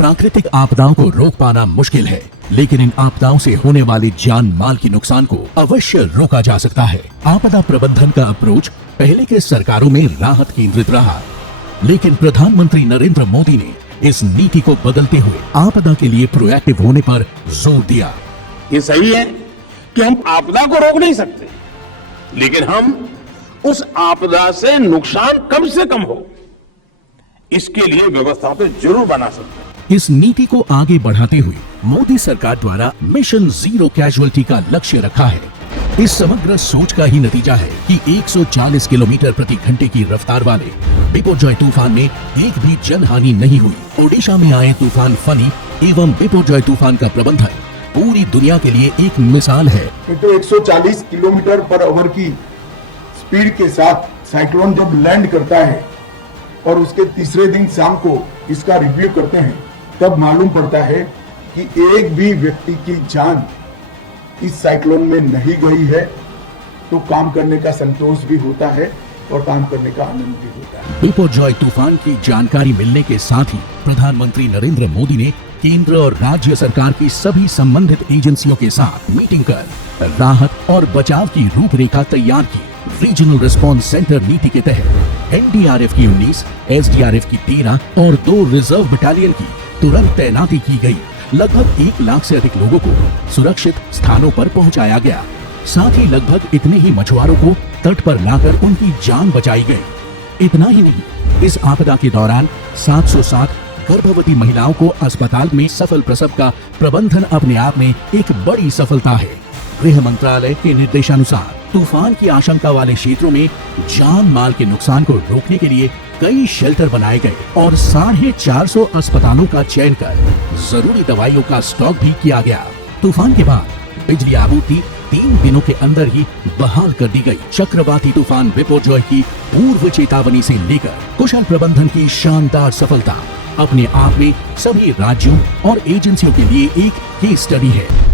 प्राकृतिक आपदाओं को रोक पाना मुश्किल है, लेकिन इन आपदाओं से होने वाले जान माल के नुकसान को अवश्य रोका जा सकता है। आपदा प्रबंधन का अप्रोच पहले के सरकारों में राहत केंद्रित रहा, लेकिन प्रधानमंत्री नरेंद्र मोदी ने इस नीति को बदलते हुए आपदा के लिए प्रोएक्टिव होने पर जोर दिया। ये सही है कि हम आपदा को रोक नहीं सकते, लेकिन हम उस आपदा से नुकसान कम से कम हो, इसके लिए व्यवस्था तो जरूर बना सकते हैं। इस नीति को आगे बढ़ाते हुए मोदी सरकार द्वारा मिशन जीरो कैजुअल्टी का लक्ष्य रखा है। इस समग्र सोच का ही नतीजा है कि 140 किलोमीटर प्रति घंटे की रफ्तार वाले बिपरजॉय तूफान में एक भी जनहानि नहीं हुई। ओडिशा में आए तूफान फनी एवं बिपरजॉय तूफान का प्रबंधन पूरी दुनिया के लिए एक मिसाल है। तो 140 किलोमीटर पर आवर की स्पीड के साथ साइक्लोन जब लैंड करता है और उसके तीसरे दिन शाम को इसका रिव्यू करते हैं, तब मालूम पड़ता है कि एक भी व्यक्ति की जान इस साइक्लोन में नहीं गई है। तो काम करने का संतोष भी होता है और काम करने का आनंद भी होता है। बिपरजॉय तूफान की जानकारी मिलने के साथ ही प्रधानमंत्री नरेंद्र मोदी ने केंद्र और राज्य सरकार की सभी संबंधित एजेंसियों के साथ मीटिंग कर राहत और बचाव की रूपरेखा तैयार की। रीजनल रिस्पांस सेंटर नीति के तहत एनडीआरएफ की 19, एसडीआरएफ की 13 और 2 रिजर्व बटालियन की तुरंत तैनाती की गई। लगभग 1 लाख से अधिक लोगों को सुरक्षित स्थानों पर पहुंचाया गया। साथ ही लगभग इतने ही मछुआरों को तट पर लाकर उनकी जान बचाई गई। इतना ही नहीं, इस आपदा के दौरान 707 गर्भवती महिलाओं को अस्पताल में सफल प्रसव का प्रबंधन अपने आप में एक बड़ी सफलता है। गृह मंत्रालय के निर्देशानुसार तूफान की आशंका वाले क्षेत्रों में जान माल के नुकसान को रोकने के लिए कई शेल्टर बनाए गए और 450 अस्पतालों का चयन कर जरूरी दवाइयों का स्टॉक भी किया गया। तूफान के बाद बिजली आपूर्ति 3 दिनों के अंदर ही बहाल कर दी गई। चक्रवाती तूफान बिपरजॉय की पूर्व चेतावनी से लेकर कुशल प्रबंधन की शानदार सफलता अपने आप में सभी राज्यों और एजेंसियों के लिए एक केस स्टडी है।